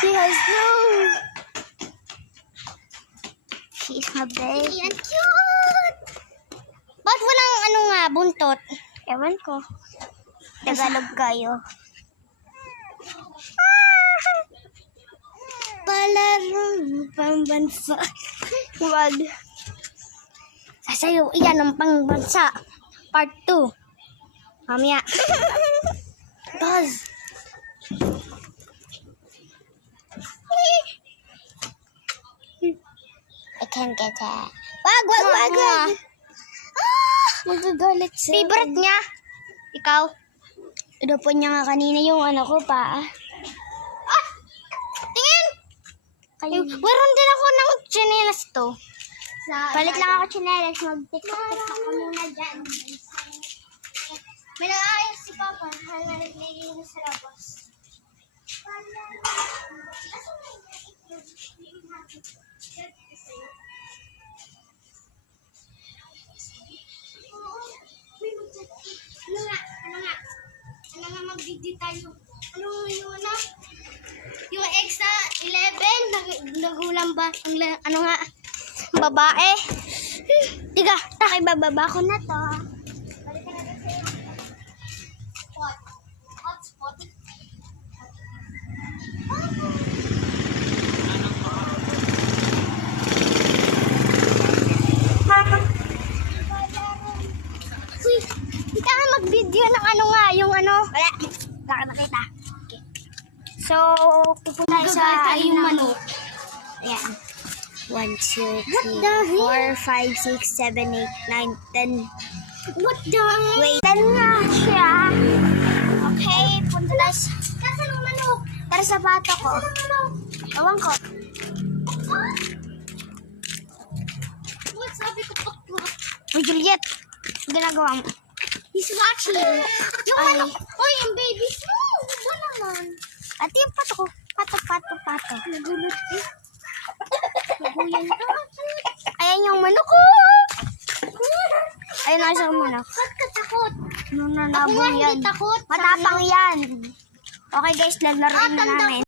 She has no. She is my baby. Yan, cute! Ba't walang ano nga, buntot? Ewan ko. Tagalog kayo. Palarong pambansa. Wag. Sasayaw iyan ng pangbansa. Part 2. Mamaya. Buzz. I can't get it. Wag. Magagalit siya. Favorite niya? Ikaw? Inupon niya nga kanina yung ano ko pa. Ah! Tingin! Meron din ako ng tsinelas to. Palit lang ako tsinelas. Mag-tiktok ako muna dyan. May nag-aayos si Papa. Nalagay na sa labas. Ano nga mag-video tayo? Ano yun na? Yung extra 11, nagulang ba? Ano nga? Babae? Tiga, takay bababa ko na to. Balikan natin sa'yo. Hotspot. Uy, hindi ka mag-video ng ano nga, yung ano. Wala ka nakita. Okay. So, pupunta sa yung manok. Ayan. 1, 2, 3, 4, 5, 6, 7, 8, 9, 10. What the? Wait, 10 nga siya. Okay, punta tayo. Kasi ng manok. Para sa bato ko. Ewan ko. What? Sabi ko pa. Uy, Juliet. Ginagawa mo. He's watching. Yung manok. Uy, yung babies mo. Ano naman? At yung pato ko. Pato. Nagulat ko. Naguyan ka. Ayan yung manok ko. Ayun na siya manok. Ba't ka takot? Nananabong yan. Takot. Matapang yan. Okay guys, lalaroin na namin.